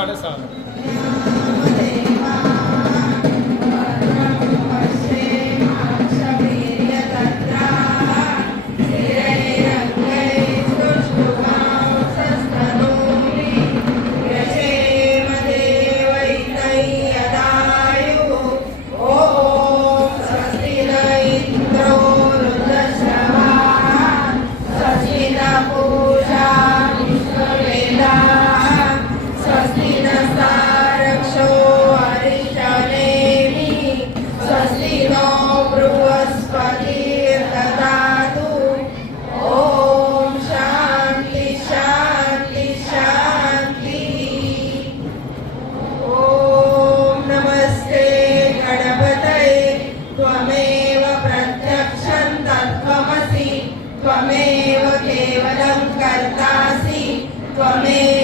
साढ़े सात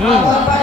嗯。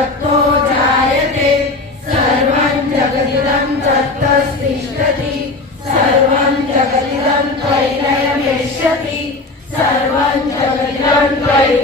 तत्तो जायते सर्वं जगदिदं तत्तस्तिष्ठति सर्वं जगदिदं त्वयि लयमिष्यति सर्वं जगदिदं त्वयि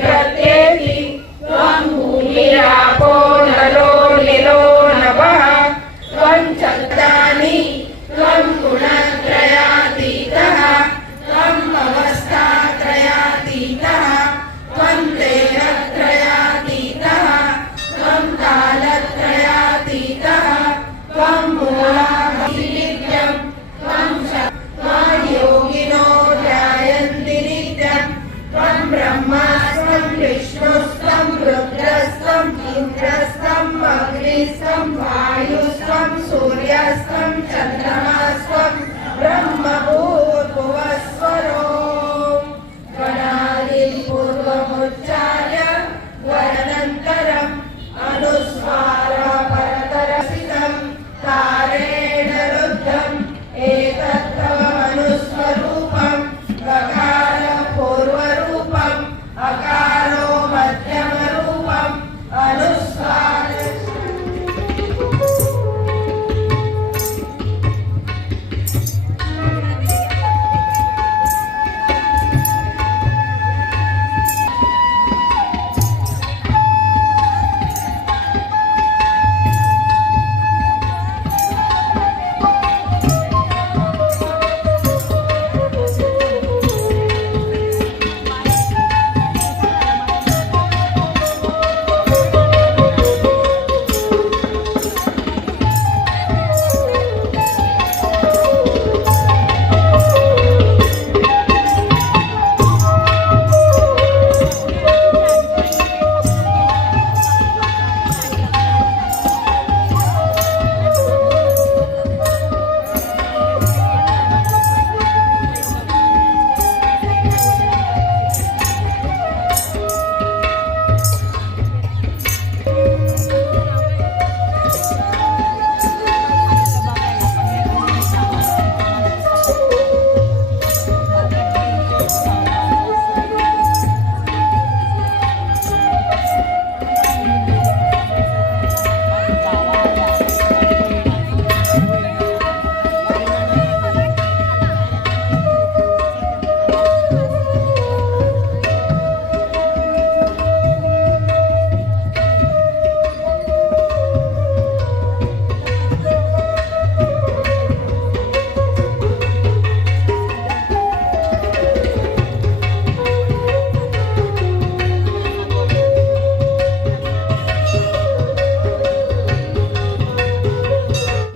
स्तम वायुस्तम सूर्यास्तम चंद्रम